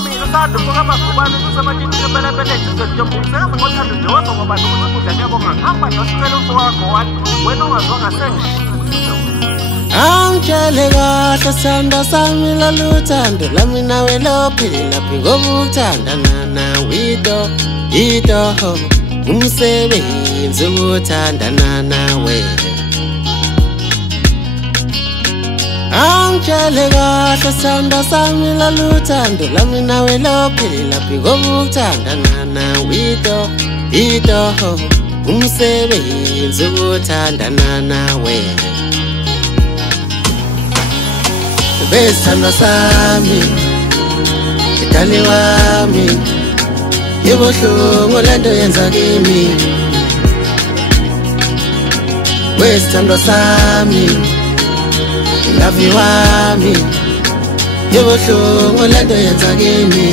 mina sadu ngoba magubane kusamakini kebelebele sizojombuza ngothando nje wazonga bantu ukudla kuyabonga hamba nosicela umfowakho wathi wena ungazonga sengishiya angitshele kahle sithanda sami laluthando lami nawe lophila ngoba ukuthandana wido umsebenzi ukuthandana nawe angitshele kahle sithanda sami laluthando lami nawe lophila ngoba ukuthandana wido umsebenzi ukuthandana nawe besithando sami idali wami ibuhlungu lento yenza kimi besithando sami lavi wami ibuhlungu lento yenza kimi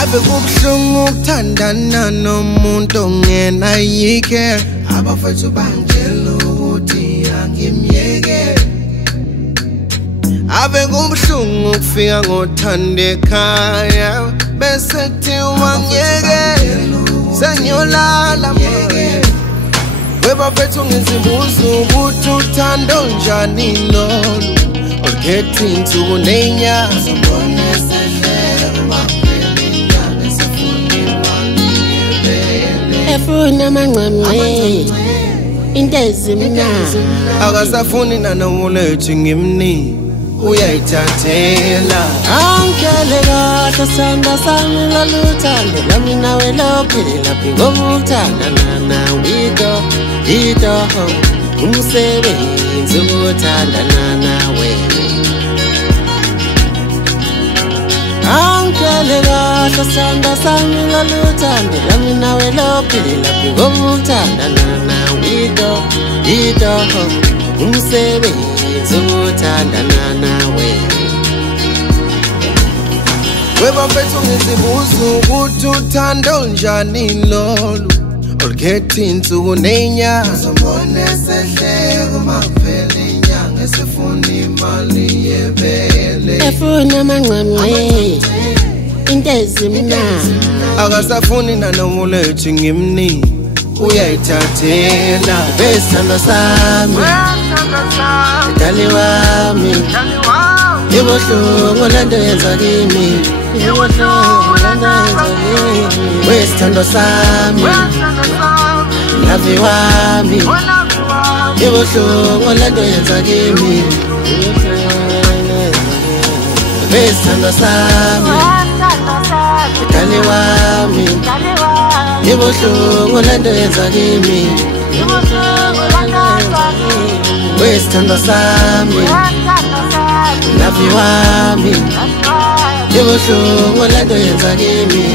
ave kubuhlungu ukuthandana nomuntu ongenayike abafethu bangitshela ukuthi angimyeke ave kubuhlungu ukufika ngothanda ekhaya bese kuthiwa ngiyeke sengiyolala myeke webafethu ngizibuza ukuthi uthando njani lolu olukhetha insuku ney'nyanga efuna amancane into ezimnandi akasafuni nanomulethu ngimni uyayithathela angitshele kahle sithanda sami laluthando lami nawe lophila ngoba ukuthandana wido umsebenzi ukuthandana nawe angitshele kahle sithanda sami laluthando lami nawe lophila ngoba ukuthandana wido umsebenzi ukuthandana nawe webafethu ngizibuza ukuthi uthando njani lolu olukhetha insuku ney'nyanga zombona esehleko makuphela inyanga esifuna imali yebele efuna amancane into ezimnandi akasafuni nanomulethu ngimni uyayithathela besithando sami idali wami ibuhlungu lento yenza kimi besithando sami lavi wami ibuhlungu lento yenza kimi besithando sami idali wami ibuhlungu lento yenza kimi besithando sami lavi wami ibuhlungu lento yenza kimi